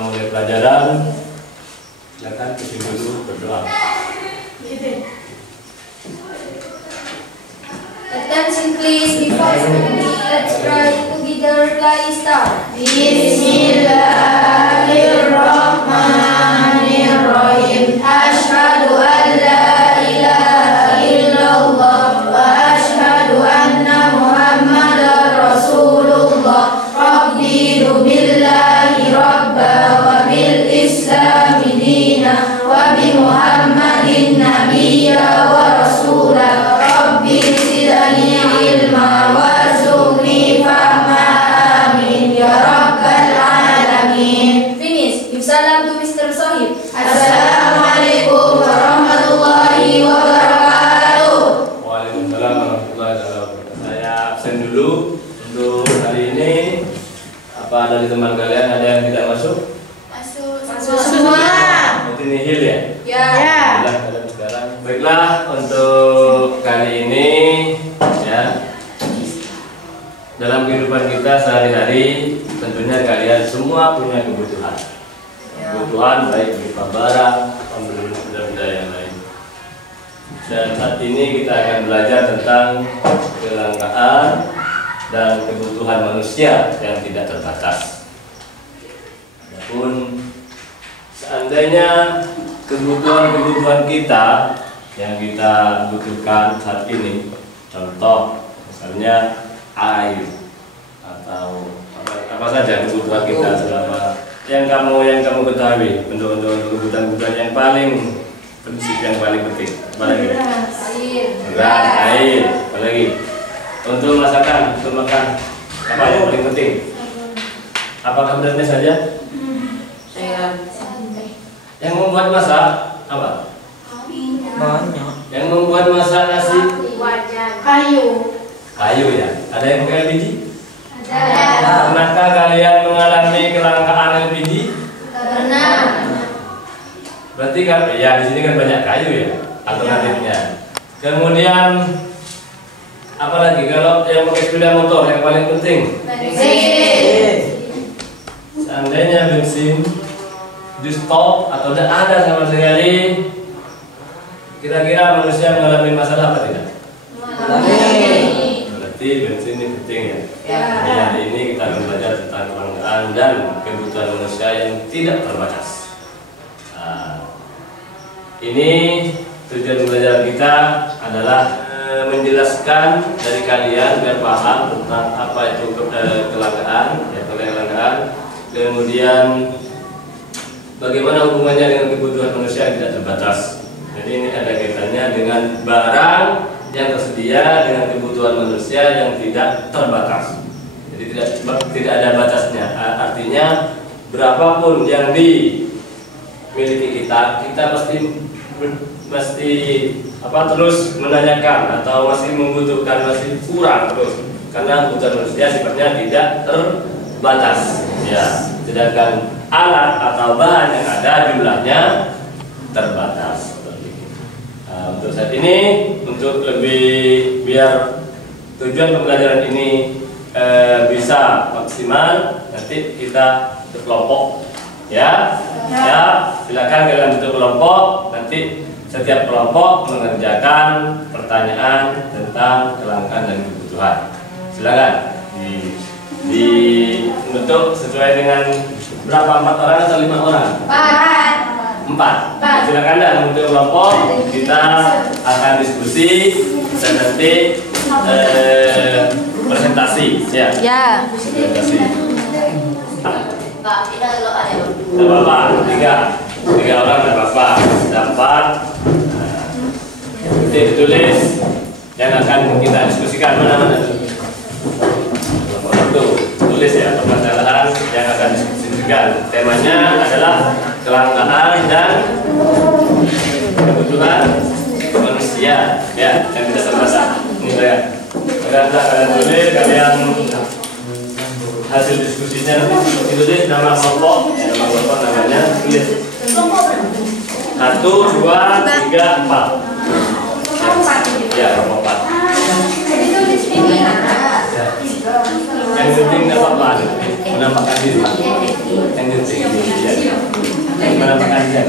mulai pelajaran. Silakan kita dulu berdoa. Attention please, before study, let's try together. Play start. Bismillahirrahmanirrahim. Asyhadu an la ilaha illallah wa asyhadu anna Muhammadar Rasulullah. Raditu billahi rabba wa bil islami dina wa bi Muhammadin nabiyya wa rasulah. Rabbi zidni ilma warzuqni fahma. Amin ya rabbal alamin. Finish. Give salam to Mr. Sohib. Assalamualaikum warahmatullahi wabarakatuh. Waalaikumsalam warahmatullahi wabarakatuh. Saya absen dulu untuk hari ini. Apa dari teman kalian ada yang tidak masuk? Masuk Semua. Berarti nihil ya? Ya. Alhamdulillah, kalian sekarang. Baiklah, untuk kali ini ya, dalam kehidupan kita sehari-hari tentunya kalian semua punya kebutuhan. Kebutuhan baik berupa barang, benda-benda yang lain. Dan saat ini kita akan belajar tentang kelangkaan dan kebutuhan manusia yang tidak terbatas. Adapun seandainya kebutuhan kita yang kita butuhkan saat ini, contoh misalnya air atau apa saja kebutuhan kita selama yang kamu ketahui untuk kebutuhan yang paling prinsip yang paling penting, apa lagi? Beras, air, apa lagi? Untuk masakan, untuk makan, apa yang paling penting? Apakah berasnya saja? Yang membuat masak apa? Banyak. Yang membuat masak nasi? Kayu. Kayu ya. Ada yang pakai LPG? Ada. Pernahkah kalian mengalami kelangkaan LPG? Benar. Berarti kan, ya di sini kan banyak kayu ya alternatifnya. Kemudian apa lagi? Kalau yang pakai sepeda motor yang paling penting? Seandainya bensin di stop atau tidak ada sama sekali, kira-kira manusia mengalami masalah apa tidak? Berarti bensin ini penting ya. Di hari ini kita akan belajar tentang kelangkaan dan kebutuhan manusia yang tidak terbatas. Nah, ini tujuan belajar kita adalah menjelaskan dari kalian biar paham tentang apa itu kelangkaan, ya kelangkaan. Kemudian bagaimana hubungannya dengan kebutuhan manusia yang tidak terbatas. Jadi ini ada kaitannya dengan barang yang tersedia dengan kebutuhan manusia yang tidak terbatas. Jadi tidak ada batasnya. Artinya berapapun yang dimiliki kita mesti terus menanyakan atau masih membutuhkan, masih kurang terus, karena kebutuhan manusia sifatnya tidak terbatas. Ya, sedangkan alat atau bahan yang ada jumlahnya terbatas. Nah, untuk saat ini, untuk lebih biar tujuan pembelajaran ini bisa maksimal, nanti kita berkelompok, ya. Ya, silakan kalian bentuk kelompok. Nanti setiap kelompok mengerjakan pertanyaan tentang kelangkaan dan kebutuhan. Silakan dibentuk sesuai dengan berapa, 4 orang atau 5 orang? 4. Silakan dan untuk kelompok kita akan diskusi dan nanti presentasi, ya. Presentasi. Pak, tidak lo ada. Tidak apa-apa, 3 orang tidak apa-apa. Dapat ditulis yang akan kita diskusikan mana-mana. Kelompok 1 tulis ya permasalahan yang akan diskusikan. Temanya adalah kelangkaan dan kebutuhan manusia, ya, yang tidak terbatas. Ini saya. Kalian tulis, kalian hasil diskusinya ditulis nama kelompok, nama kelompok namanya tulis 1, 2, 3, 4. Ya, kelompok 4. Yang penting apa-apa, menampakkan diri. Yang penting ya. Gimana makannya?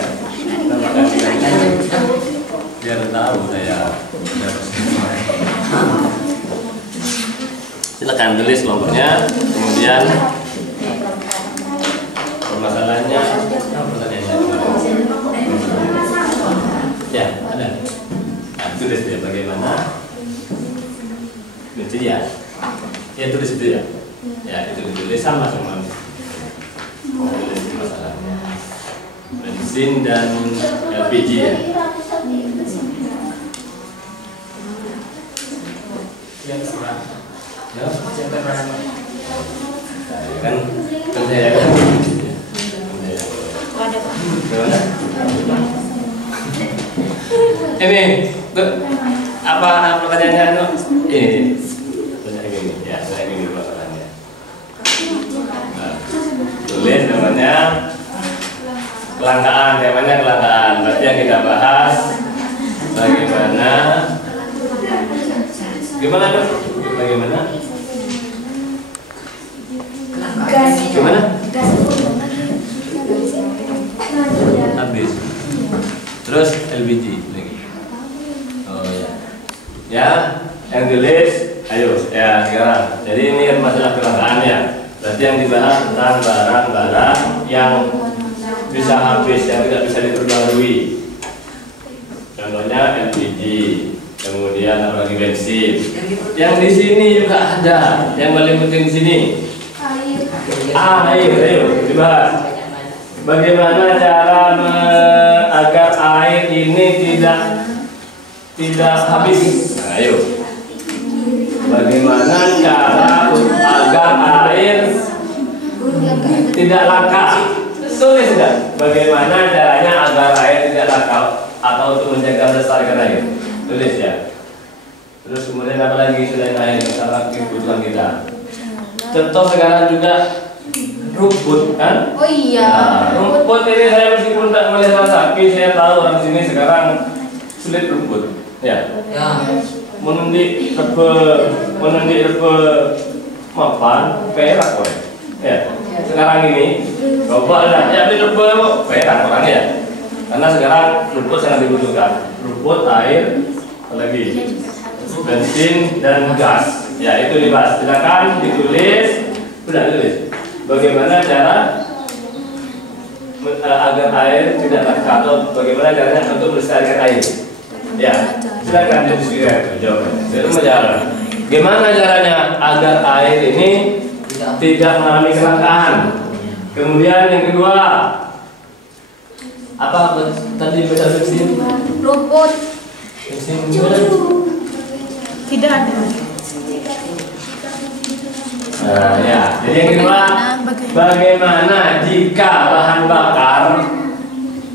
Biar tahu saya. Silakan tulis kelompoknya, kemudian permasalahannya apa pertanyaannya? Ya, ada. Nah, tulis ya bagaimana bensin ya. Ya tulis itu ya. Ya itu ditulis sama semua. Tulis masalahnya. Bensin dan LPG ya. Ya, ya, kan saya kan. Ini apa pertanyaannya? Ini ya, saya ini masalahnya. Tulis namanya kelangkaan, temanya kelangkaan. Berarti yang kita bahas bagaimana dok? Bagaimana? Gas. Gimana? Gas. Habis. Terus LPG lagi. Oh ya. Ya, yang tulis, ayo ya sekarang. Jadi ini masalah kelangkaannya. Berarti yang dibahas tentang barang-barang yang bisa habis, yang tidak bisa diperbarui. Contohnya LPG, kemudian apalagi bensin. Yang di sini juga ada. Yang paling penting di sini. Air, ayo dibahas. Bagaimana cara agar air ini tidak habis? Nah, ayo. Bagaimana cara agar air tidak langka? Tulis tidak? Bagaimana caranya agar air tidak langka atau untuk menjaga melestarikan air? Tulis ya. Terus kemudian apa lagi selain air yang sangat kebutuhan kita? Contoh sekarang juga rumput kan? Oh iya. Nah, rumput ini saya meskipun tak melihat tapi saya tahu orang sini sekarang sulit rumput. Ya. Menundi rebe mapan perak kowe. Ya. Sekarang ini coba lah ya di rebe perak orang ya. Karena sekarang rumput sangat dibutuhkan. Rumput, air, apalagi bensin dan gas. Ya itu dibahas. Silakan ditulis. Sudah tulis. Bagaimana cara agar air tidak langka atau bagaimana caranya untuk melestarikan air? Ya, silakan diskusikan jawabannya. Jadi menjawab. Gimana caranya agar air ini tidak mengalami kelangkaan? Kemudian yang kedua, apa tadi baca bensin? Rumput. Bensin Tidak ada. Nah, ya. Jadi yang kedua, bagaimana jika bahan bakar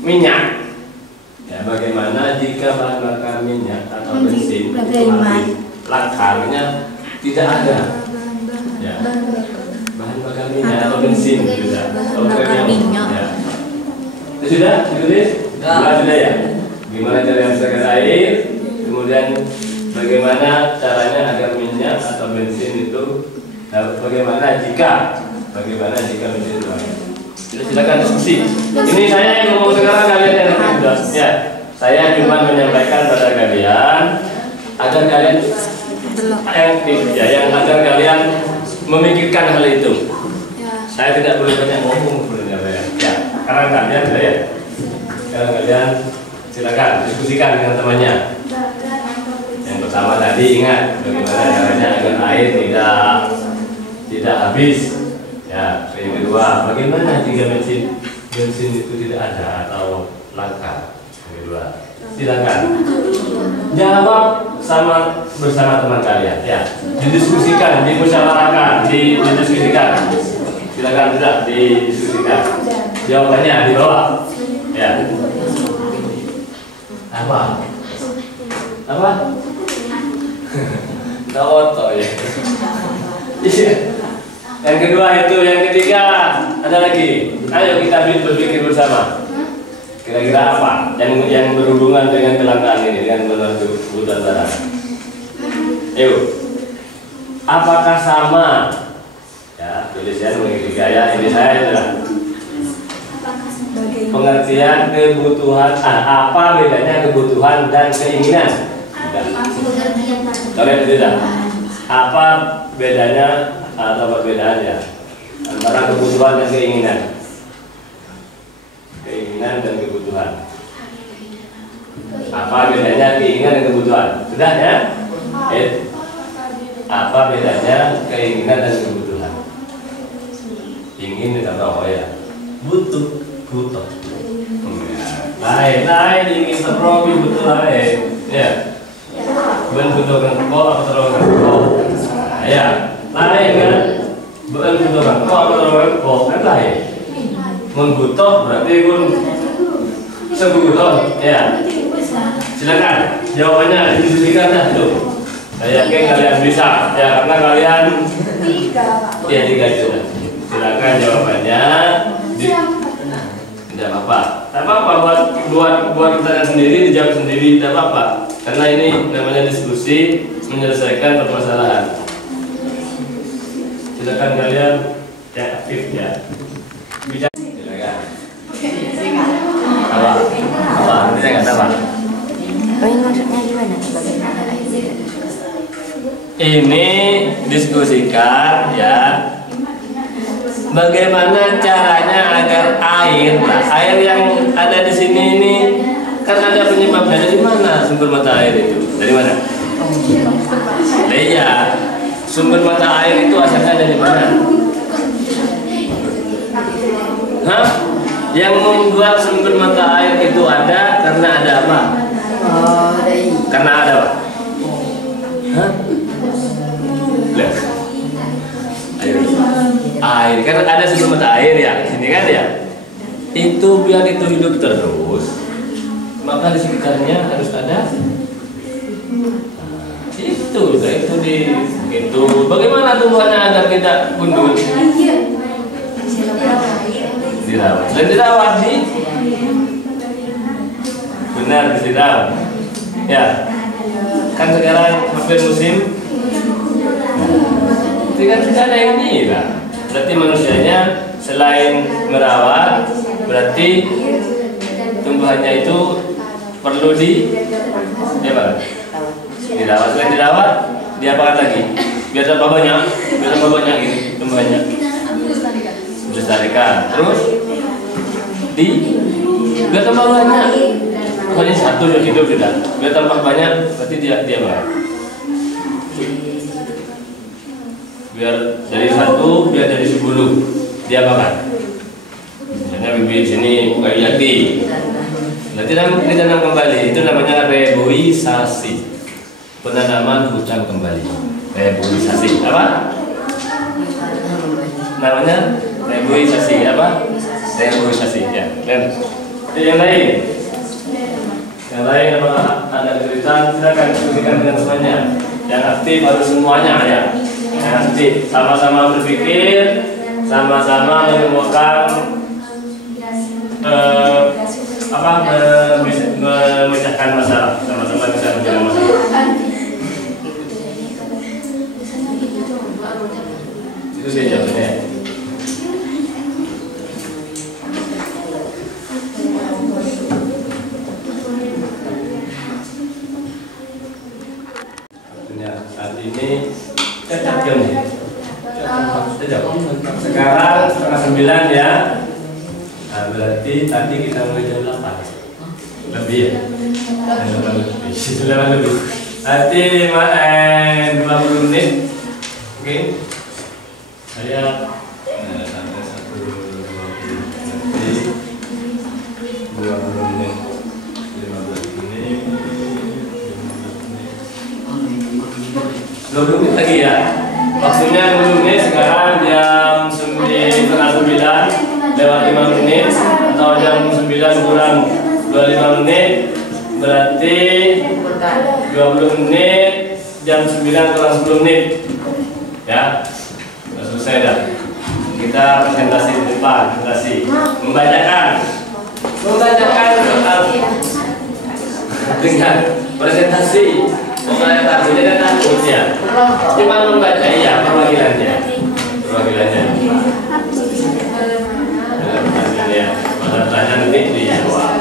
minyak? Ya, bagaimana jika bahan bakar minyak atau bensin itu habis, lakarnya tidak ada? Ya. Bahan bakar minyak atau bensin sudah. Ya. Itu sudah ditulis? Sudah ya. Gimana cara melestarikan air? Kemudian bagaimana caranya agar minyak atau bensin itu bagaimana jika bensin itu ada? Silakan diskusi. Ini saya yang ngomong sekarang, kalian yang tidak. Ya, saya cuma menyampaikan pada kalian agar kalian yang agar kalian memikirkan hal itu. Saya tidak boleh banyak ngomong sebenarnya. Ya, karena kalian ya. Sekarang kalian silakan diskusikan dengan temannya. Yang pertama tadi ingat bagaimana caranya agar air tidak habis. Ya, yang kedua, bagaimana jika bensin itu tidak ada atau langka? Yang kedua, silakan jawab bersama teman kalian. Ya, didiskusikan, dimusyawarahkan, didiskusikan. Silakan sudah didiskusikan. Jawabannya di bawah. Ya. Apa? Tahu ya. Iya. Yang kedua itu, yang ketiga ada lagi. Ayo kita berpikir bersama. Kira-kira apa yang berhubungan dengan kelangkaan ini, dengan kebutuhan barang? Ayo. Apakah sama? Ya, tulis ya, yang ketiga ya. Ini saya sudah. Pengertian kebutuhan. Apa bedanya kebutuhan dan keinginan? Kalian tidak? Apa bedanya atau perbedaannya antara kebutuhan dan keinginan? Keinginan dan kebutuhan. Apa bedanya keinginan dan kebutuhan? Sudah ya? Apa bedanya keinginan dan kebutuhan? Ingin tidak tahu ya. Butuh. Lain ingin terrobi butuh lain. Ya. Membutuhkan kok atau terlalu kok. Ya. Lain kan? Membutuhkan kok atau terlalu kok kan lain. Membutuh berarti pun sebutuh. Ya. Silakan. Jawabannya didiskusikan dah tuh. Saya yakin kalian bisa. Ya karena kalian tiga itu. Silakan jawabannya. Tidak apa-apa. Tidak apa-apa buat pertanyaan sendiri, dijawab sendiri, tidak apa-apa. Karena ini namanya diskusi menyelesaikan permasalahan. Silakan kalian yang aktif ya. Bicara. Silakan. Apa? Ini saya nggak tahu. Ini maksudnya gimana? Bagaimana? Ini diskusikan ya. Bagaimana caranya agar air yang ada di sini ini kan ada penyebabnya. Dari mana sumber mata air itu? Dari mana? Iya, sumber mata air itu asalnya dari mana? Hah? Yang membuat sumber mata air itu ada karena ada apa? Karena ada apa? Hah? Air kan ada sumber mata air ya di sini kan ya. Itu biar itu hidup terus, maka di sekitarnya harus ada itu bagaimana tumbuhannya agar tidak gundul? Dirawat. Selain dirawat benar disiram. Ya. Kan sekarang hampir musim. Tidak ada yang ini lah. Berarti manusianya selain merawat, berarti tumbuhannya itu perlu dirawat. Selain dirawat, diapakan lagi? Biar tambah banyak ini tumbuhannya. Dilestarikan. Terus biar tambah banyak. Hanya satu yang hidup sudah. Biar tambah banyak, berarti dia apa? Biar dari 1, biar dari 10 dia apakan? Misalnya bibit sini kayu jati, nanti ditanam kembali, itu namanya reboisasi, penanaman hutan kembali. Reboisasi apa? Namanya reboisasi apa? Reboisasi ya. Dan yang lain apa ada cerita silakan diskusikan dengan semuanya. Yang aktif harus semuanya ya. Nanti sama-sama berpikir, sama-sama menemukan memecahkan masalah, sama-sama bisa menjaga masalah. Itu sih jawabannya. Saat ini sekarang 8:30 ya. Nah, berarti tadi kita mulai jam 8 lebih ya. Lebih. Nanti 20 menit. Oke. Saya sampai 20 menit. 15 menit. 20 menit lagi ya. Waktunya 20 menit, sekarang jam 9:30 lewat 5 menit atau jam 9 kurang 25 menit, berarti 20 menit, jam 9 kurang 10 menit ya, sudah selesai dah. Kita presentasi di depan, membacakan soal dengan presentasi. Pokoknya takutnya kan takut ya. Cuma membaca ya perwakilannya. Ya. Pada tanya nanti dijawab.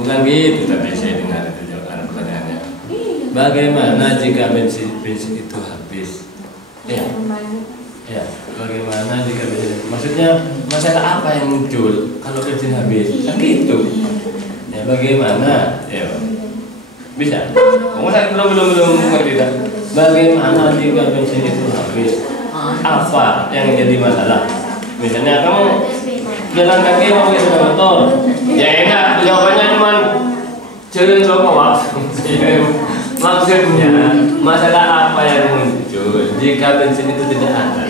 Bukan gitu tadi saya dengar itu jawaban pertanyaannya. Bagaimana jika bensin itu habis? Ya. Ya, bagaimana jika bensin? Maksudnya masalah apa yang muncul kalau bensin habis? Kan gitu. Ya, bagaimana? Ya. Bisa. Saya belum mengerti dah. Bagaimana jika bensin itu habis? Apa yang jadi masalah? Misalnya kamu jalan kaki mau ke sepeda motor, ya enak. Jawabannya cuma jalan bawa. Maksudnya masalah apa yang muncul jika bensin itu tidak ada?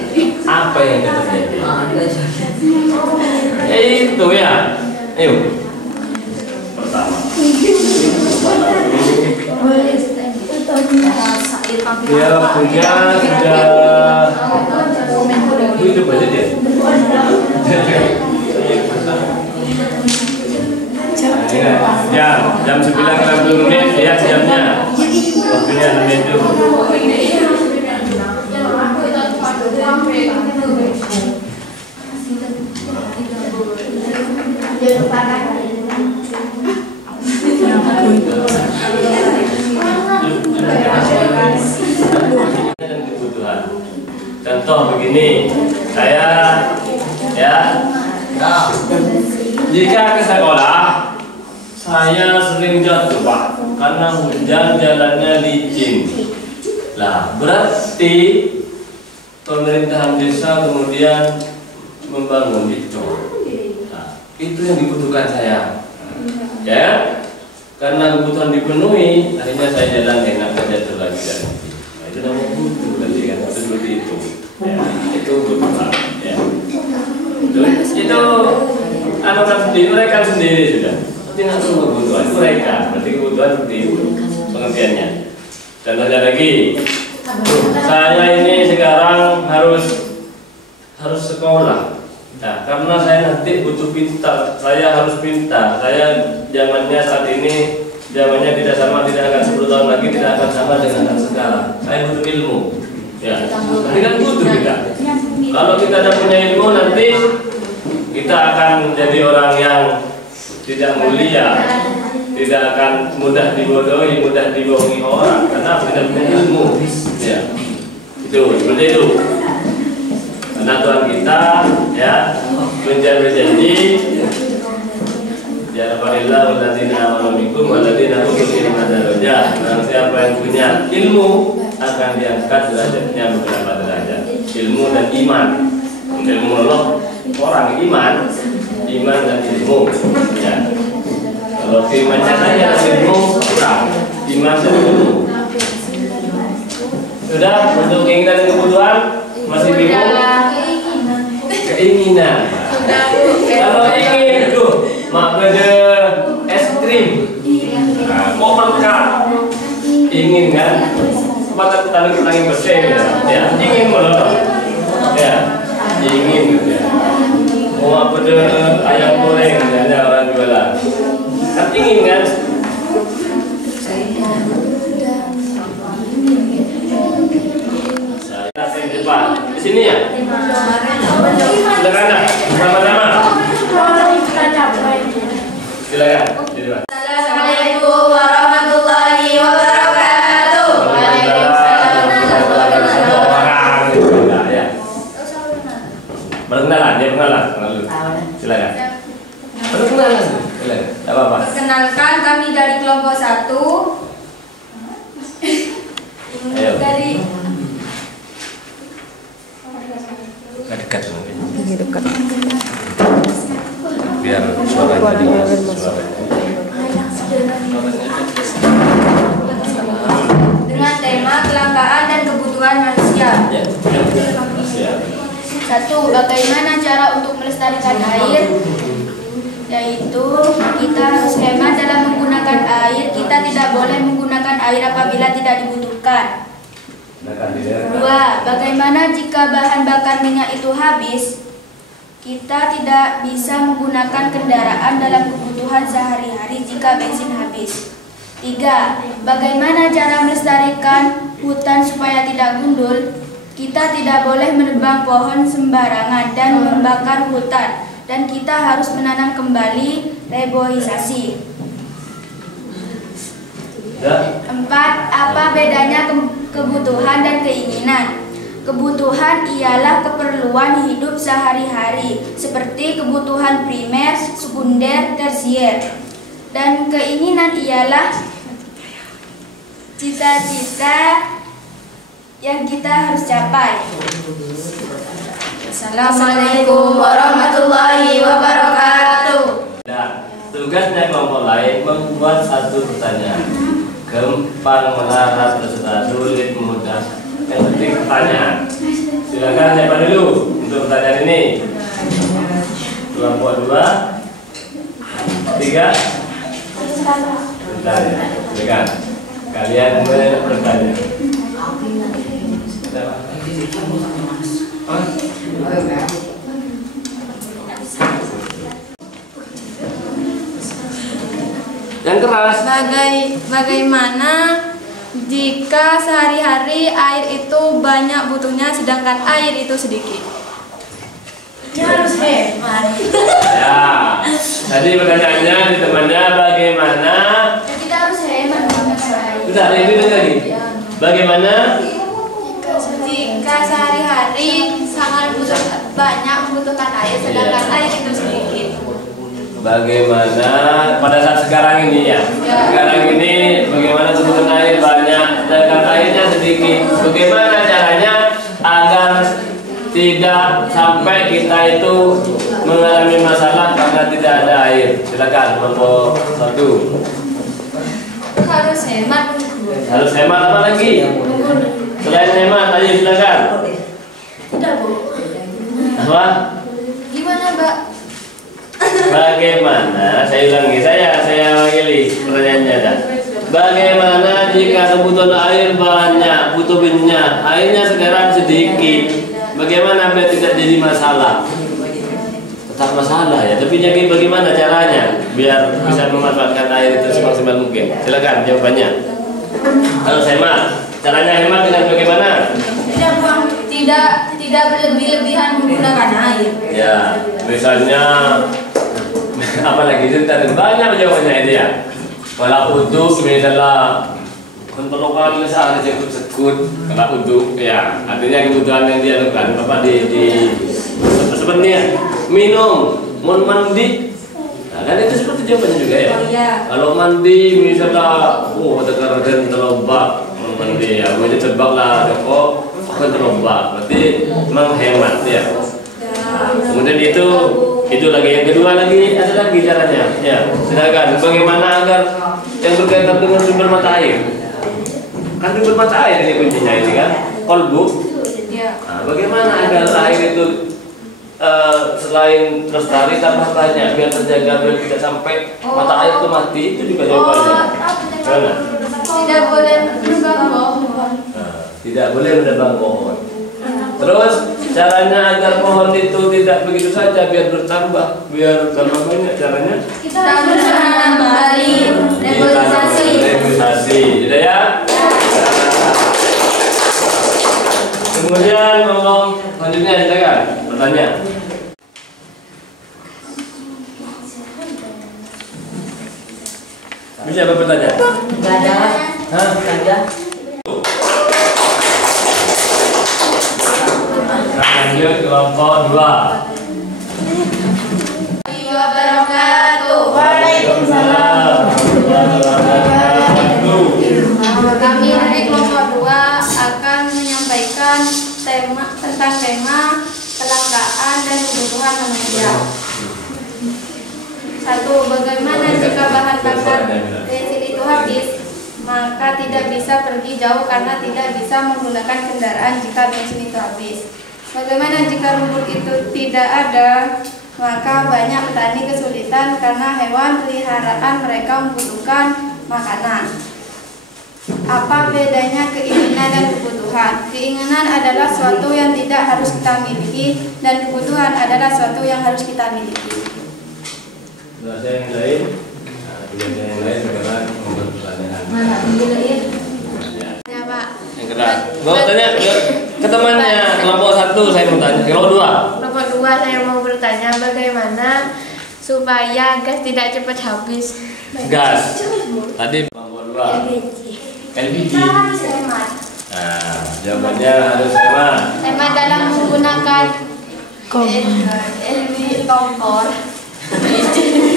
Apa yang akan terjadi? Itu ya. Ayo. Pertama. Ya punya sudah hidup aja dia. Jam 9.40 menit ya jamnya. Waktunya menit itu. Dan kebutuhan. Contoh begini, saya jika ke sekolah saya sering jatuh Pak karena hujan jalannya licin. Lah berarti pemerintahan desa kemudian membangun itu. Nah, itu yang dibutuhkan saya. Ya, karena kebutuhan dipenuhi, akhirnya saya jalan enak dan jatuh lagi dan nah, itu namanya butuh tadi kan seperti itu. Ya, itu kebutuhan. Ya. Itu anak sendiri, mereka sendiri sudah. Tidak semua kebutuhan mereka, berarti kebutuhan seperti itu pengertiannya. Contohnya lagi, saya ini sekarang harus sekolah. Nah, karena saya nanti butuh pintar, saya harus pintar. Saya zamannya saat ini, zamannya tidak akan 10 tahun lagi tidak akan sama dengan sekarang. Saya butuh ilmu. Ya, nanti kan butuh kita. Kalau kita tidak punya ilmu nanti kita akan menjadi orang yang tidak mulia, tidak akan mudah dibodohi, mudah dibohongi orang karena tidak punya ilmu. Ya, itu seperti itu. Karena Tuhan kita ya berjanji ya Alhamdulillah walladzina amanu minkum walladzina utul ilma darajat. Barang siapa yang punya ilmu akan diangkat derajatnya beberapa derajat. Ilmu dan iman. Ilmu Allah orang iman dan ilmu. Ya. Kalau imannya saja ilmu kurang, iman dan ilmu. Sudah untuk keinginan dan kebutuhan masih bingung? Keinginan. Kalau ingin tuh mak beda es krim. Nah, mau berkah. Ingin kan? Mata tangan angin bersih ya. Ingin melolong. Ya. Ingin ya. Mau beda ayam goreng ada orang jualan. Kan ingin kan? Saya di depan. Di sini ya? Silakan sama-sama. Silakan. Di depan. Assalamualaikum warahmatullahi wabarakatuh. Perkenalan, dia perkenalan. Silakan. Perkenalan. Silakan. Tidak apa-apa. Perkenalkan kami dari kelompok 1. Ayo. Dari Dekat mungkin. Lebih dekat. Biar suaranya dengan tema kelangkaan dan kebutuhan manusia. Ya. Satu, bagaimana cara untuk melestarikan air? Yaitu kita harus hemat dalam menggunakan air. Kita tidak boleh menggunakan air apabila tidak dibutuhkan. Dua, bagaimana jika bahan bakar minyak itu habis? Kita tidak bisa menggunakan kendaraan dalam kebutuhan kebutuhan sehari-hari jika bensin habis. 3. Bagaimana cara melestarikan hutan supaya tidak gundul? Kita tidak boleh menebang pohon sembarangan dan membakar hutan, dan kita harus menanam kembali reboisasi. 4. Apa bedanya kebutuhan dan keinginan? Kebutuhan ialah keperluan hidup sehari-hari, seperti kebutuhan primer, sekunder, tersier. Dan keinginan ialah cita-cita yang kita harus capai. Assalamualaikum warahmatullahi wabarakatuh. Nah, tugasnya kelompok lain membuat satu pertanyaan. Gampang, melarat, terserah, sulit, mudah. Yang penting pertanyaan. Silakan siapa dulu untuk pertanyaan ini? Kelompok 2, 3. Bentar ya, silakan. Kalian bertanya. Yang keras. Bagaimana jika sehari-hari air itu banyak butuhnya sedangkan air itu sedikit? Harus hemat. Ya, tadi pertanyaannya di temannya bagaimana? Kita harus hemat menggunakan air. Bentar, itu lagi. Bagaimana? Jika sehari-hari sangat banyak membutuhkan air sedangkan air itu sedikit. Bagaimana pada saat sekarang ini ya? Sekarang ini bagaimana kebutuhan air banyak sedangkan airnya sedikit? Bagaimana caranya agar tidak sampai kita itu mengalami masalah karena tidak ada air? Silakan kelompok 1. Harus hemat. Harus hemat apa lagi? Selain hemat, ayo silakan. Tidak, Bu. Apa? Gimana, Mbak? Bagaimana? Saya ulangi, saya wakili pertanyaannya dah. Bagaimana jika kebutuhan air banyak, butuh banyak, airnya sekarang sedikit? Bagaimana biar tidak jadi masalah? Tetap masalah ya, tapi jadi bagaimana caranya biar bisa memanfaatkan air itu semaksimal mungkin? Silakan jawabannya. Harus hemat. Caranya hemat dengan bagaimana? Tidak berlebih-lebihan menggunakan air. Ya, misalnya apalagi itu tadi banyak jawabannya itu ya. Kalau uduk misalnya untuk lokal misalnya sekut-sekut, kalau uduk ya artinya kebutuhan yang dia lakukan apa di sebenarnya minum, mau mandi. Nah, kan itu seperti jawabannya juga ya. Oh, iya. Kalau mandi misalnya, ada karena telombak mau mandi ya, mau terbang lah, kok akan telombak, berarti menghemat ya. Kemudian itu lagi yang kedua lagi ada lagi caranya ya. Silakan bagaimana agar yang berkaitan dengan sumber mata air, kan sumber mata air ini kuncinya ini kan kolbu. Nah, bagaimana agar air itu selain lestari tambah banyak biar terjaga biar tidak sampai mata air itu mati, itu juga jawabannya. Gimana? Tidak boleh menebang pohon. Nah, tidak boleh menebang pohon. Terus caranya agar pohon itu tidak begitu saja biar bertambah, biar tambah banyak caranya. Kita harus menanam kembali, reboisasi, sudah ya? Kemudian ngomong selanjutnya silakan bertanya. Bisa apa bertanya? Enggak ada. Hah? Enggak ada. Lanjut kelompok 2. Waalaikumsalam. Kami dari kelompok 2 akan menyampaikan tentang tema kelangkaan dan kebutuhan manusia. 1. Bagaimana jika bahan bakar bensin itu habis? Maka tidak bisa pergi jauh karena tidak bisa menggunakan kendaraan jika bensin itu habis. Bagaimana jika rumput itu tidak ada? Maka banyak petani kesulitan karena hewan peliharaan mereka membutuhkan makanan. Apa bedanya keinginan dan kebutuhan? Keinginan adalah suatu yang tidak harus kita miliki dan kebutuhan adalah suatu yang harus kita miliki. Bahasa yang lain. Nah, bahasa yang lain sekarang membuat pertanyaan. Mana ambilin? Ya, Pak. Yang kedua, mau tanya ke temannya kelompok 1 saya mau tanya. Kelompok 2. Kelompok 2 saya mau bertanya bagaimana supaya gas tidak cepat habis. Gas. Tadi kelompok 2. LPG. Harus hemat. Nah, jawabannya harus hemat. Hemat dalam menggunakan kompor.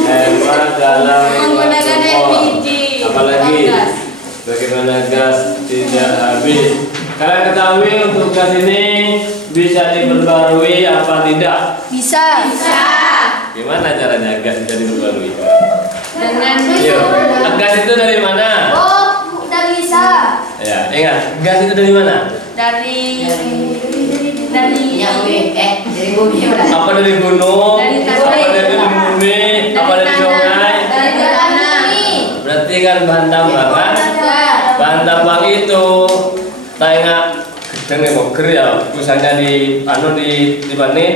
Hemat dalam Menggunakan LPG. Apalagi Gas. bagaimana gas tidak habis. Kalian ketahui untuk gas ini bisa diperbarui apa tidak? Bisa. Gimana caranya gas bisa diperbarui? Dengan Yuk, gas itu dari mana? Oh, udah bisa. Ya, ingat, gas itu dari mana? Dari Dari bumi udah. Apa dari gunung? Dari tanah. Apa dari bumi? Apa dari sungai? Dari tanah. Berarti kan bahan tambang kan? Bahan tambang itu tengah gedeng ya boger ya, misalnya dipanen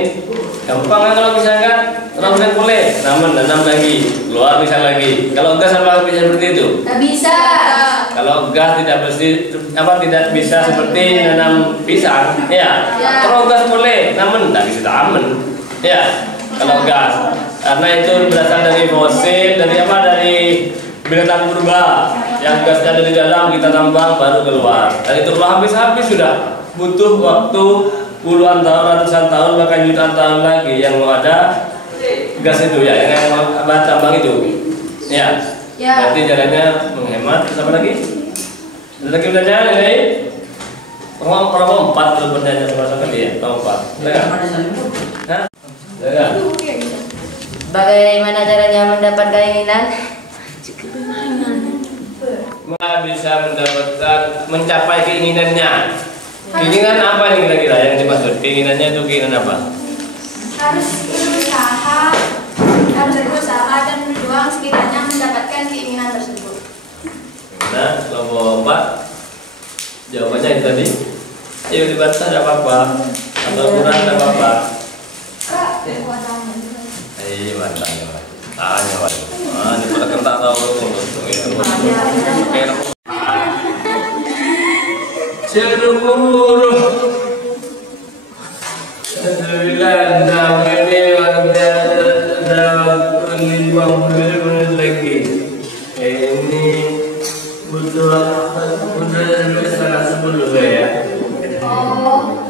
gampang kan kalau misalkan rambutan kulit, nanam lagi, keluar misal lagi. Kalau gas apa bisa seperti itu? Nggak bisa. Kalau gas tidak bisa seperti nanam pisang, ya. Ya. Kalau gas boleh, namun tak bisa taman, ya. Kalau gas, karena itu berasal dari fosil, dari binatang purba yang gasnya ada di dalam kita tambang baru keluar. Dan itu kalau habis sudah butuh waktu puluhan tahun, ratusan tahun, bahkan jutaan tahun lagi yang mau ada gas itu ya, yang bahan tambang itu, ya. Ya. Berarti caranya menghemat. Apa lagi? Ada lagi pertanyaan ini? Kelompok 4 belum bertanya sama sekali ya. Kelompok 4. Hah? Ya. Bagaimana caranya mendapat keinginan? Bisa mencapai keinginannya. Keinginan apa nih kira-kira yang dimaksud? Keinginannya itu keinginan apa? Harus berusaha dan berjuang sekiranya mendapatkan keinginan tersebut. Nah, kelompok 4 jawabannya itu tadi. Ayo dibaca, tidak apa-apa. Atau kurang, tidak apa-apa. Ayo tanya, Pak. Ini pada kentak tahu seluruh 9 ini ada 50 menit lagi. Ini udah setengah 10 ya.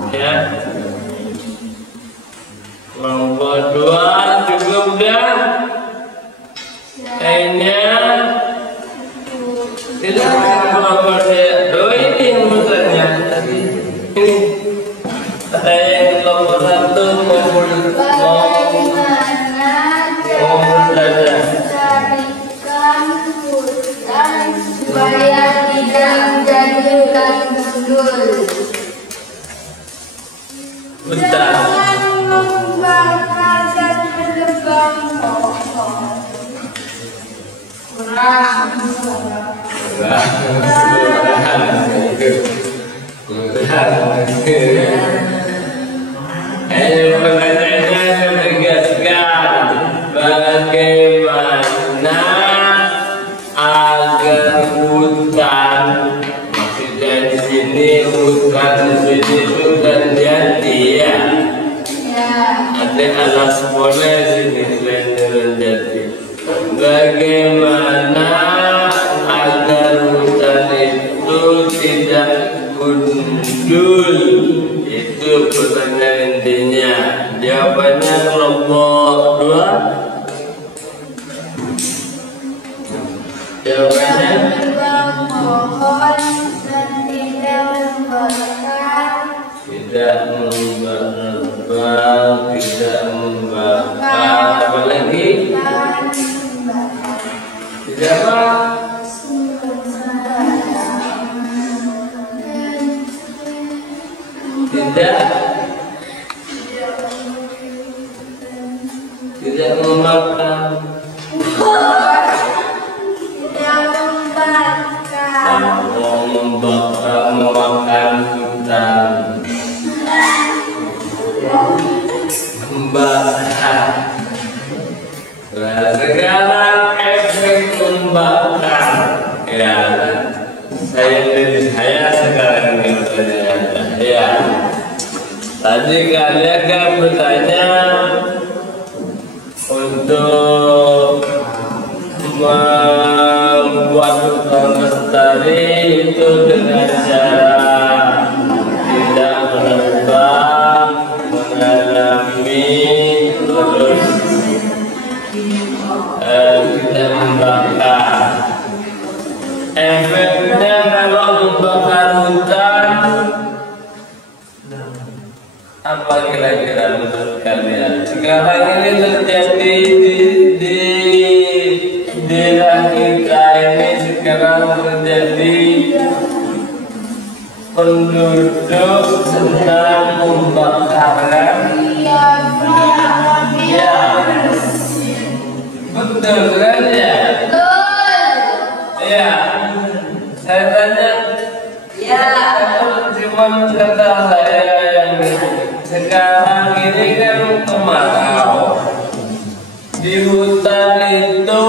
Ya. Kelompok 2 cukup dah. Kayaknya tidak kelompok 2 ini yang bertanya tadi. Ada yang kelompok 1 mau belajar. Supaya tidak menjadikan gundul. Bentar. Membanggakan berkembang pohon. Pertanyaannya menegaskan bagaimana agar hutan, maksudnya di sini hutan di situ dan jati ya. Ada alas boleh sini dan jati. Bagaimana agar hutan itu tidak gundul? Itu pertanyaan intinya. Jawabannya kelompok 2. Jawabannya Pohon dan tidak membakar. tidak membakar, tidak membakar. Apa lagi? Tidak apa? Tidak memakan. Memakan hutan. Membakar. Sekarang membakar. Ya, saya sekarang ini bertanya. Ya, tadi kalian kan bertanya untuk membuat hutan lestari itu dengan cara tidak menebang, menanami, terus tidak membakar. Efeknya kalau membakar hutan, apa kira-kira menurut kalian? Sekarang ini terjadi di daerah kita ini sekarang terjadi penduduk senang membakar. Ya, betul kan ya? Ya, saya tanya. Ya, cuma kata saya yang sekarang ini kan kemarau. Di hutan itu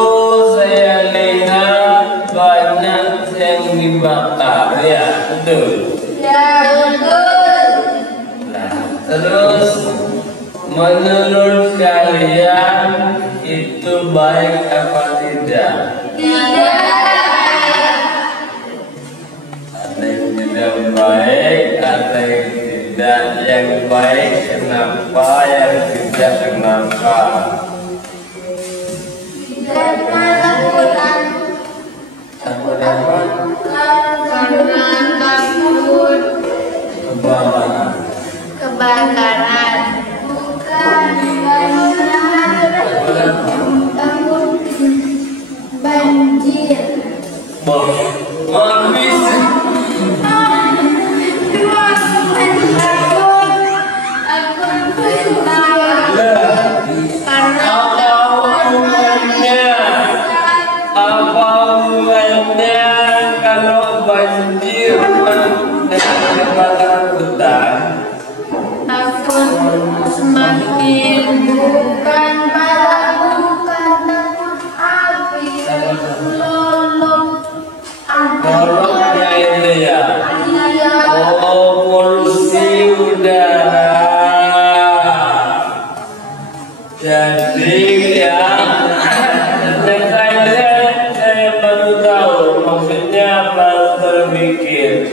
saya lihat banyak yang dibakar, ya betul. Ya, betul. Nah, terus menurut kalian itu baik apa tidak? Tidak. Ada yang tidak baik, ada yang tidak. Yang baik kenapa, yang tidak kenapa? Takut apa? Karena takut Kebakaran. kebakaran. Bukan takut banjir. Habis. Apa hubungannya kalau banjir dengan kebakaran hutan? Takut semakin Bukan takut api. Tolongnya itu ya. Iya. Oh, polusi udara. Jadi ya, saya baru tahu, maksudnya baru terpikir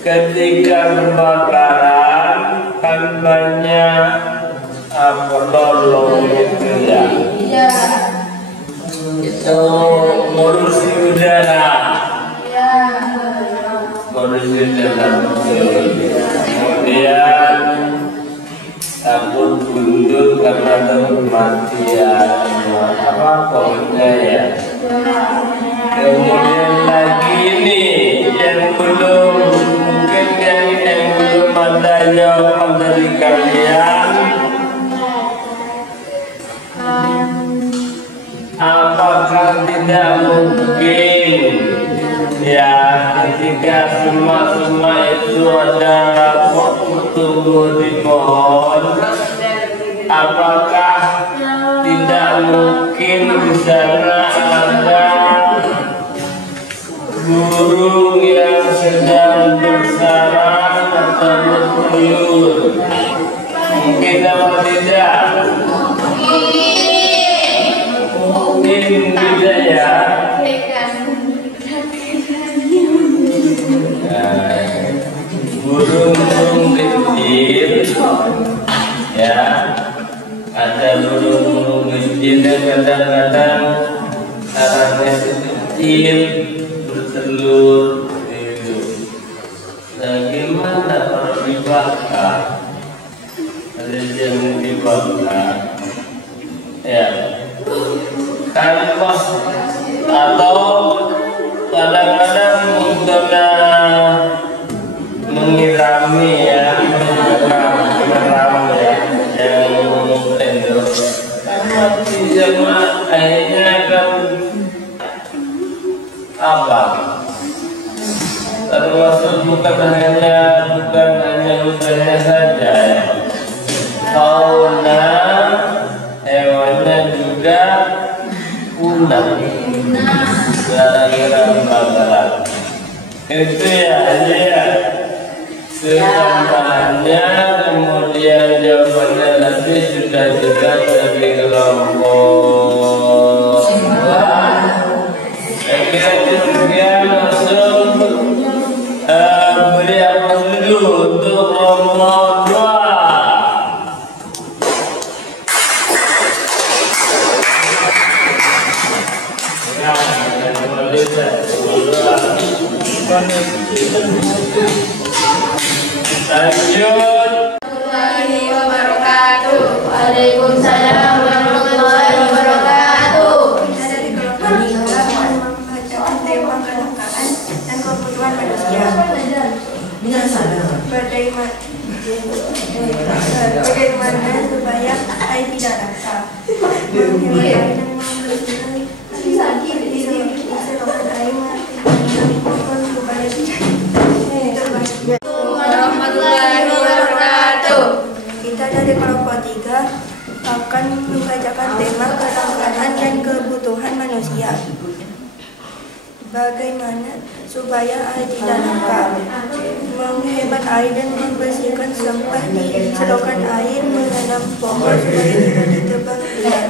ketika kebakaran kan banyak lolong itu ya. Iya. Itu polusi udara. Iya. Polusi udara betul. Kemudian takut gundul karena takut mati ya, apa pokoknya ya. Kemudian lagi ini yang belum, mungkin yang belum ada jawaban dari kalian. Apakah tidak mungkin ya ketika semua itu ada tumbuh di pohon, apakah tidak mungkin di sana ada burung yang sedang bersarang atau bertelur? Mungkin atau tidak? Mungkin tidak ya. Burung-burung kecil ya, ada burung-burung kecil yang kadang-kadang sarangnya kecil bertelur itu. Nah, gimana kalau dibakar? Ada yang dibakar ya, tanpa atau kadang-kadang mengirami ya, menyiram ya, yang tender mati sama akhirnya kan apa, termasuk bukan hanya hutannya saja ya, fauna hewannya juga benar. Gara-gara bakaran. Itu ya aja ya. Setambahannya kemudian jawabannya nanti sudah juga dari kelompok. Kemudian langsung beri aplaus dulu untuk kelompok 2. Lanjut. Warahmatullahi wabarakatuh. Waalaikumsalam warahmatullahi wabarakatuh. Kita dari kelompok 3 membacakan tema kelangkaan dan kebutuhan manusia. Bagaimana supaya air tidak langka? Menghemat air dan membersihkan selokan air supaya tidak Warahmatullahi wabarakatuh. Kita dari kelompok 3 akan membacakan tema kelangkaan dan kebutuhan manusia. Bagaimana supaya air tidak langka? Menghemat air dan membersihkan sampah di selokan air, menanam pohon supaya tidak ditebang hujan.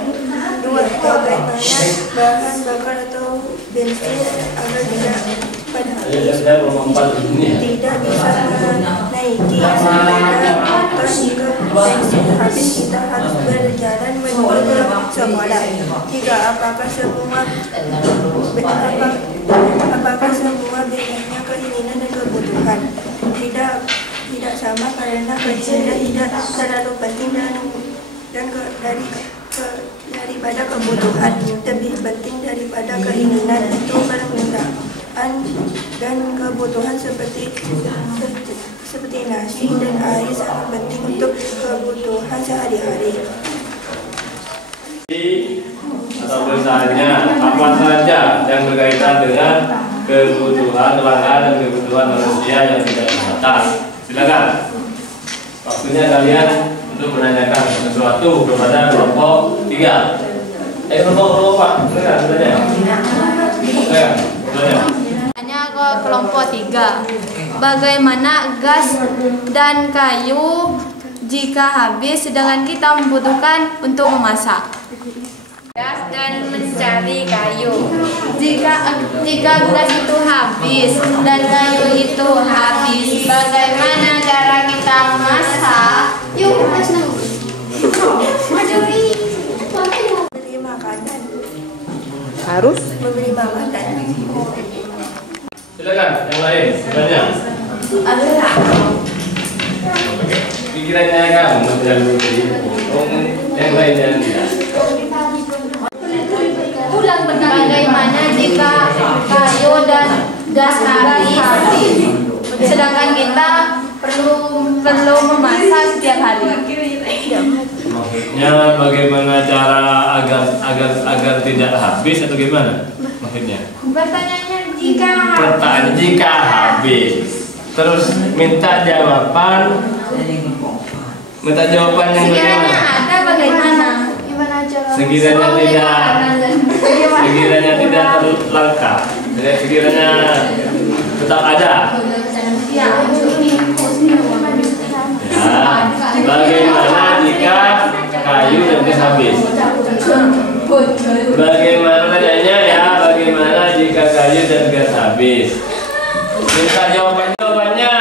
2. Bagaimana bahan bakar atau bensin agar tidak pada habis, tidak bisa menaiki motor jika bensin habis. Kita harus berjalan menuju ke sekolah. 3. Apakah semua bedanya keinginan dan kebutuhan? Tidak sama, karena keinginan tidak terlalu penting daripada kebutuhan. Lebih penting daripada keinginan itu permintaan dan kebutuhan seperti nasi dan air sangat penting untuk kebutuhan sehari-hari. Atau misalnya apa saja yang berkaitan dengan kebutuhan kelangkaan dan kebutuhan manusia yang tidak terbatas. Silakan. Waktunya kalian untuk menanyakan sesuatu kepada kelompok 3. Kelompok Pak, silakan bertanya. Tanya ke kelompok 3. Bagaimana gas dan kayu jika habis sedangkan kita membutuhkan untuk memasak? Gas dan mencari kayu. Jika gas itu habis dan kayu itu habis, bagaimana cara kita memasak? Yuk, Membeli makanan. Harus Membeli makanan. Silakan yang lain bertanya. Pikirannya kan yang lain yang tidak. Bagaimana jika kayu dan gas habis, sedangkan kita perlu memasak setiap hari? Maksudnya bagaimana cara agar tidak habis atau gimana? Maksudnya? Pertanyaannya Pertanyaan jika habis. Terus minta jawaban yang sekiranya bagaimana? ada bagaimana? Sekiranya tidak terlangkah. Sekiranya tetap ada. Ya. Bagaimana jika kayu dan gas habis? Bagaimana tanyanya ya? Bagaimana jika kayu dan gas habis? Minta jawabannya.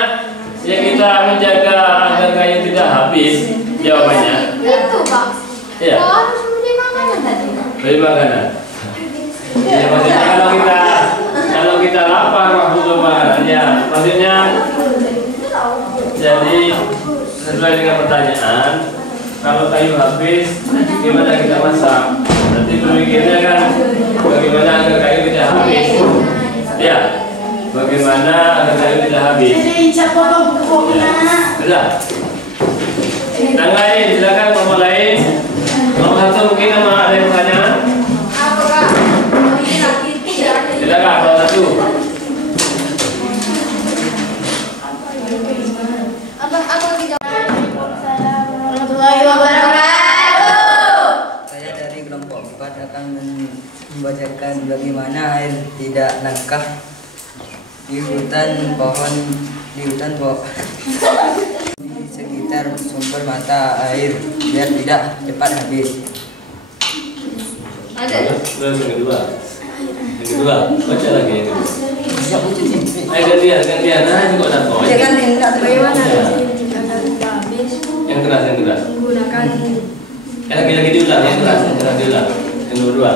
Ya kita menjaga agar kayu tidak habis. Jawabannya. Itu Pak. Iya. Harus membeli makanan tadi. Beli makanan. Ya, maksudnya kalau kita lapar waktu itu makanan ya, maksudnya jadi sesuai dengan pertanyaan, kalau kayu habis gimana kita masak? Nanti berpikirnya kan bagaimana agar kayu tidak habis. Ya, bagaimana agar kayu tidak habis? Sudah. Yang lain, silakan kelompok lain. Kelompok 1 mungkin ada yang pertanyaan? Silakan kelompok 1. Warahmatullahi wabarakatuh. Saya dari kelompok 4 akan membacakan Dan bagaimana air tidak langkah di hutan pohon di sekitar sumber mata air biar tidak cepat habis. Terus yang kedua, baca lagi yang kedua. Ayo gantian, juga ada poin. Bagaimana jika kita habis Yang keras. menggunakan Lagi diulang, yang keras diulang. Yang kedua.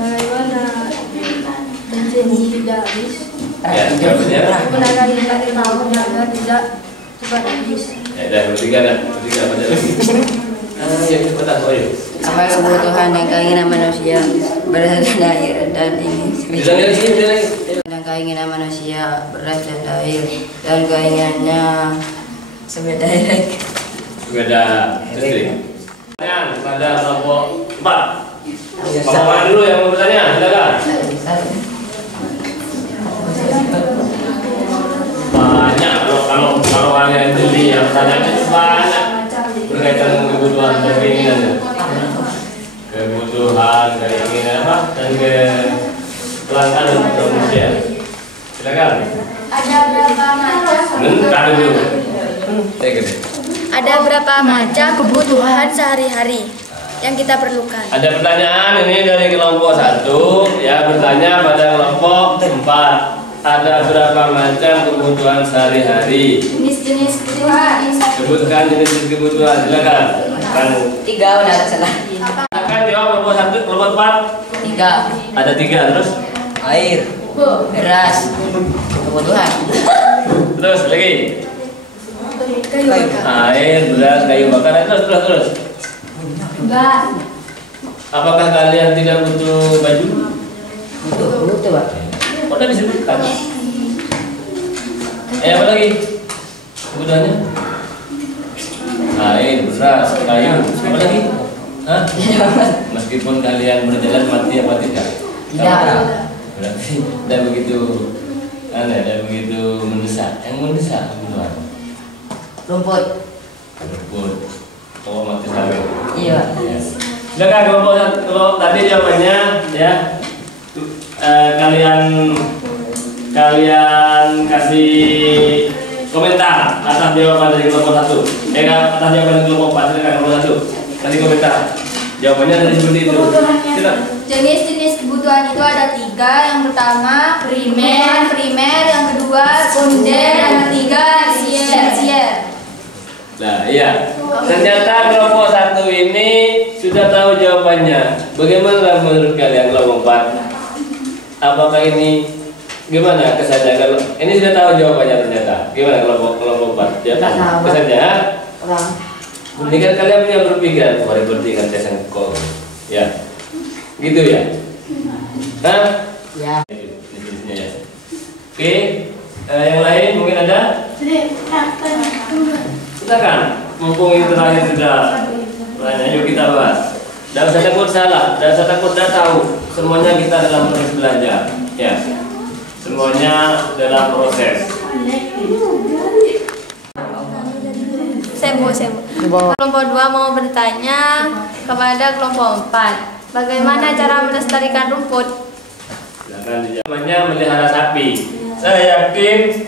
bagaimana bensin tidak habis Ya, jawabannya. menggunakan baterai agar tidak cepat habis. Ya, dah bertiga baca lagi. Ya, cepat ayo. Apa kebutuhan dan keinginan manusia beras dan air dan ini Bilang lagi. dan keinginan manusia beras dan air dan keinginannya sepeda elektrik. Sepeda listrik. Pertanyaan pada kelompok 4. Kelompok mana dulu yang mau bertanya? Silakan. Banyak kalau kalian jeli yang pertanyaan itu banyak berkaitan dengan kebutuhan dan keinginan. Keinginan apa dan kelangkaan manusia. Silakan. Ada berapa macam? Bentar dulu. Ada berapa macam kebutuhan sehari-hari yang kita perlukan? Ada pertanyaan ini dari kelompok 1 ya, bertanya pada kelompok 4. Ada berapa macam kebutuhan sehari-hari? Jenis-jenis kebutuhan. Sebutkan jenis kebutuhan. Silakan. Kan 3 udah salah. silakan jawab kelompok 1, kelompok 4. 3 Ada 3 terus. air, beras, kebutuhan. Terus lagi. Kayu Air, beras, kayu bakar. Terus. Gas. Apakah kalian tidak butuh baju? Butuh Pak. Kok udah disebutkan? Apa lagi? Kebutuhannya? Air, beras, kayu. Apa lagi? Hah? Meskipun kalian berjalan mati apa tidak? Tidak. Berarti tidak begitu aneh, tidak begitu mendesak. Yang mendesak kebutuhan. Rumput. Kalau mati sampai. Iya. Silakan kalau tadi jawabannya ya. Kalian kasih komentar atas jawaban dari kelompok 1. Atas jawaban dari kelompok 4. Silakan kelompok 1 kasih komentar. Jawabannya tadi seperti itu. Silakan. Jenis-jenis kebutuhan itu ada 3. Yang pertama primer, yang kedua sekunder, yang ketiga tersier. Nah, iya. Ternyata kelompok 1 ini sudah tahu jawabannya. Bagaimana menurut kalian kelompok 4? Apakah ini gimana kesannya? Kalau ini sudah tahu jawabannya ternyata. Gimana kelompok 4? Ya kan? Kesannya? Ini kan kalian punya berpikiran, mari bertiga tes yang kok. Ya. Gitu ya. Hah? Ya. Jenisnya ya. Oke. Yang lain mungkin ada? Silakan. Mumpung ini terakhir sudah. Yuk kita bahas. Tidak usah takut salah, tidak usah takut tidak tahu. Semuanya kita dalam proses belajar. Ya. Semuanya dalam proses. Sembuh. Kelompok 2 mau bertanya kepada kelompok 4. Bagaimana cara melestarikan rumput? Silakan dijawab. Namanya melihara sapi. Saya yakin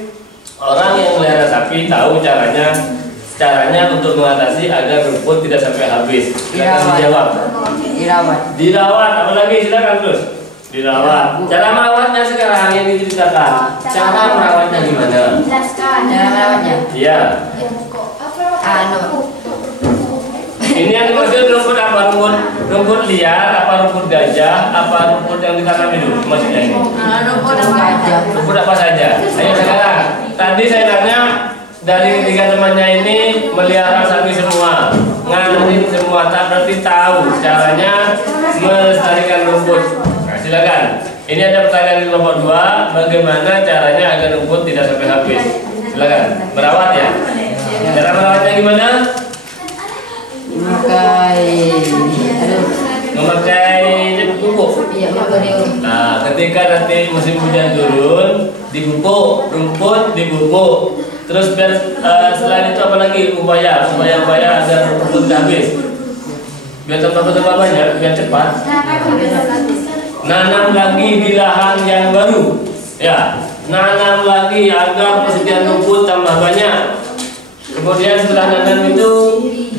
orang yang melihara sapi tahu caranya untuk mengatasi agar rumput tidak sampai habis. Silakan dijawab. Dirawat, apalagi silakan terus. Dirawat. Cara merawatnya sekarang yang diceritakan. Cara merawatnya gimana? Jelaskan. Cara merawatnya? Iya. Ini yang dimaksud rumput apa? Rumput liar, apa rumput gajah, apa rumput yang ditanam itu? Maksudnya ini. Rumput apa saja? Ayo sekarang. Tadi saya tanya dari 3 temannya ini melihara sapi semua, nganuin semua, tak berarti tahu caranya melestarikan rumput. Nah, silakan. Ini ada pertanyaan di kelompok 2, bagaimana caranya agar rumput tidak sampai habis? Silakan. Merawat ya. Cara merawatnya gimana? Memakai pupuk. Nah, ketika nanti musim hujan turun, dipupuk, rumput dipupuk. Terus biar selain itu apa lagi upaya agar rumput tidak habis? Biar cepat banyak, biar cepat. nanam lagi di lahan yang baru. Ya, nanam lagi agar persediaan rumput tambah banyak. Kemudian setelah nanam itu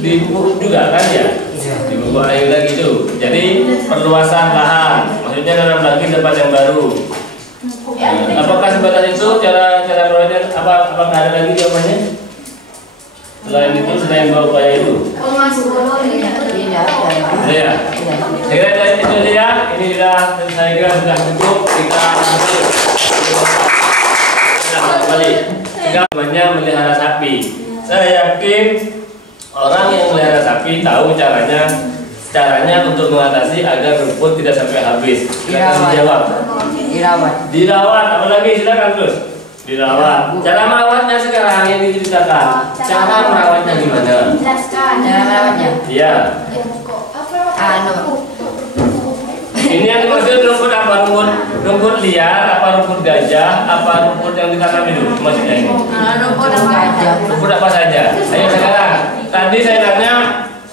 dipupuk juga kan ya, dipupuk air lagi itu. Jadi perluasan lahan, maksudnya nanam lagi tempat yang baru. Apakah sebatas itu cara merawatnya? Apakah ada lagi jawabannya? Selain itu, selain dua upaya itu? Ya. Saya kira itu saja. Ini saya kira sudah cukup. Kita kembali. Namanya melihara sapi. Saya yakin orang yang melihara sapi tahu caranya untuk mengatasi agar rumput tidak sampai habis. Silakan dijawab. Dirawat. Apalagi silakan terus. Dirawat. Cara merawatnya sekarang yang diceritakan. Cara merawatnya gimana? Jelaskan. Cara merawatnya? Iya. Ini yang dimaksud rumput apa? Rumput liar, apa rumput gajah, apa rumput yang ditanam itu? Maksudnya ini. Rumput gajah. Rumput apa saja? Ayo sekarang. Tadi saya tanya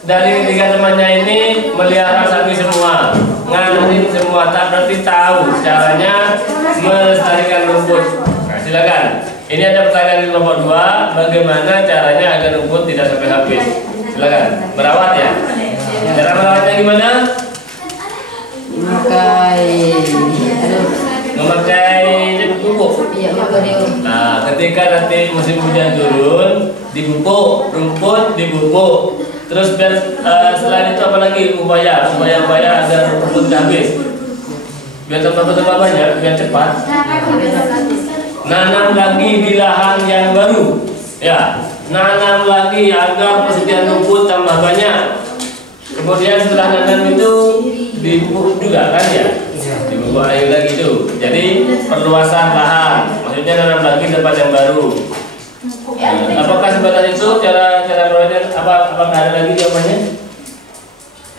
dari ketiga temannya ini melihara sapi semua, nganuin semua, tak berarti tahu caranya melestarikan rumput. Nah, silakan. Ini ada pertanyaan di kelompok 2, bagaimana caranya agar rumput tidak sampai habis? Silakan. Merawat ya. Cara merawatnya gimana? Memakai pupuk. Iya, Nah, ketika nanti musim hujan turun, dipupuk, rumput dipupuk. Terus selain itu apa lagi upaya agar rumput tidak habis? Biar tambah banyak, biar cepat. Nanam lagi di lahan yang baru. Ya, nanam lagi agar persediaan rumput tambah banyak. Kemudian setelah nanam itu dipupuk juga kan ya, dipupuk air lagi itu. Jadi perluasan lahan, maksudnya nanam lagi tempat yang baru. Apakah sebatas itu cara merawatnya? Apakah ada lagi jawabannya?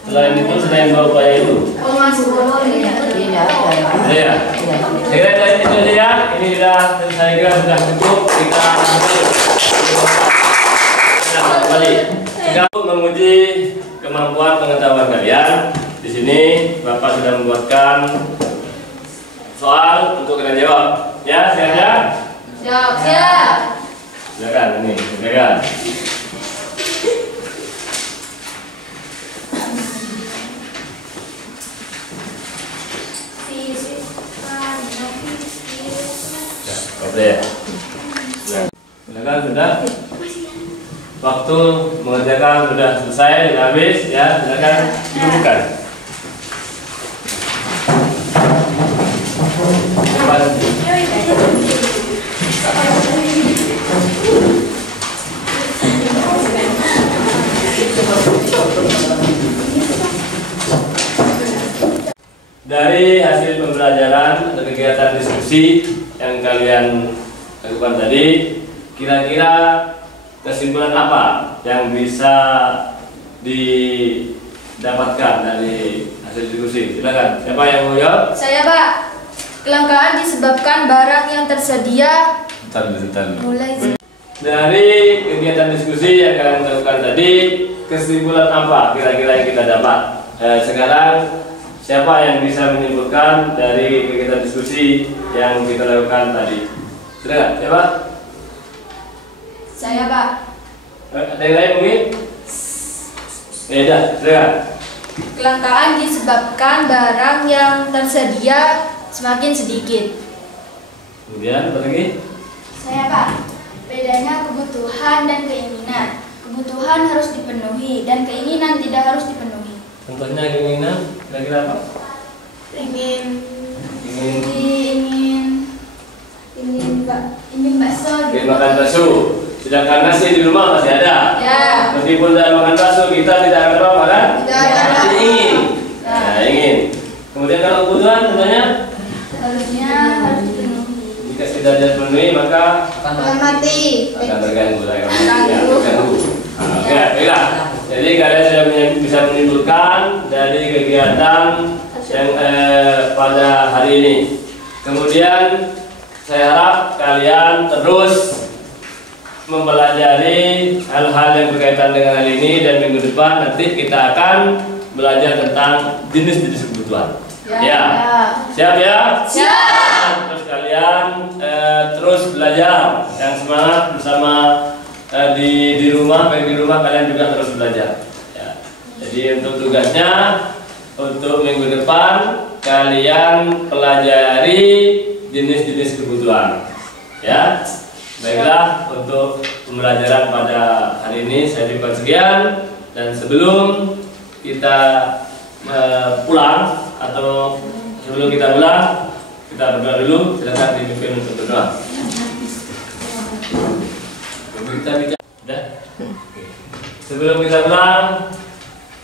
Selain itu, selain dua upaya itu? Ya. Saya kira itu saja. Ini saya kira sudah cukup. Kita kembali. Kita menguji kemampuan pengetahuan kalian. Di sini Bapak sudah membuatkan soal untuk kalian jawab. Ya, siap. Siap. Silakan ini, silakan. Ya, silakan sudah. Waktu mengerjakan sudah selesai, sudah habis ya, silakan dibuka. Dari hasil pembelajaran atau kegiatan diskusi yang kalian lakukan tadi, kira-kira kesimpulan apa yang bisa didapatkan dari hasil diskusi? Silakan. Siapa yang mau jawab? Saya, Pak. Kelangkaan disebabkan barang yang tersedia. Mulai. Dari kegiatan diskusi yang kalian lakukan tadi, kesimpulan apa kira-kira yang kita dapat? Sekarang siapa yang bisa menyimpulkan dari kegiatan diskusi yang kita lakukan tadi? Silakan. Siapa? Saya, Pak. Ada yang lain mungkin? Beda. Silakan. Kelangkaan disebabkan barang yang tersedia semakin sedikit. Kemudian apa lagi? Saya, Pak. Bedanya kebutuhan dan keinginan. Kebutuhan harus dipenuhi dan keinginan tidak harus dipenuhi. Contohnya keinginan, kira-kira apa? Ingin bakso. Ingin makan bakso. Sedangkan nasi di rumah masih ada. Ya. Meskipun tidak makan bakso, kita tidak akan apa kan? Masih ingin. Nah, ingin. Kemudian kalau kebutuhan, contohnya Harusnya harus dipenuhi. jika tidak dipenuhi maka Akan mati. akan terganggu. Oke, baiklah. Jadi kalian sudah bisa menyimpulkan dari kegiatan yang pada hari ini. Kemudian saya harap kalian terus mempelajari hal-hal yang berkaitan dengan hal ini, dan minggu depan nanti kita akan belajar tentang jenis-jenis kebutuhan. Ya. Siap ya? Siap. Terus kalian terus belajar. Yang semangat bersama di rumah, baik di rumah kalian juga terus belajar. Ya. Jadi untuk tugasnya untuk minggu depan kalian pelajari jenis-jenis kebutuhan. Ya. Baiklah, untuk pembelajaran pada hari ini saya cukup sekian, dan sebelum kita pulang atau sebelum kita pulang kita berdoa dulu. Silakan dipimpin untuk berdoa. Sudah? Sebelum kita pulang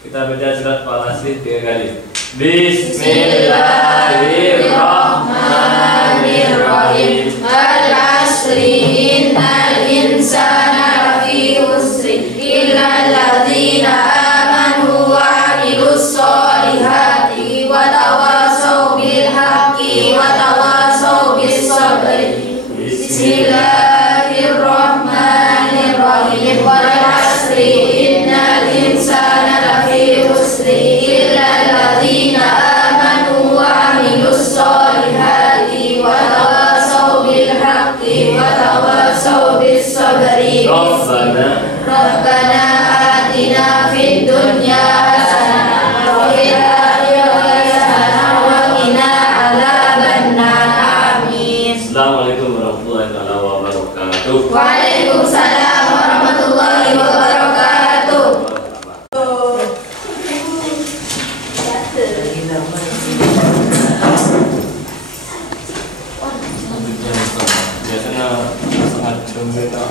kita baca surat Al-Asri 3 kali. Bismillahirrahmanirrahim. Al-asri innal insana lafi khusri illa alladzina amanu wa 'amilus solihati wa tawasaw bil haqqi wa tawasaw bis sabri. Bismillahirrahmanirrahim. Wal-asri innal insana lafi khusri illa alladzina amanu wa 'amilus solihati wa tawasaw bil haqqi wa tawasaw bis sabri. Rabbana atina fid dunya hasanah wa fil akhirati hasanah wa qina adzabannar. Amin. Assalamualaikum warahmatullahi wabarakatuh. Waalaikumsalam warahmatullahi wabarakatuh. Biasanya sangat gembira.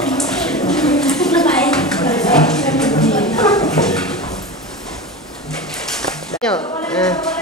Nah.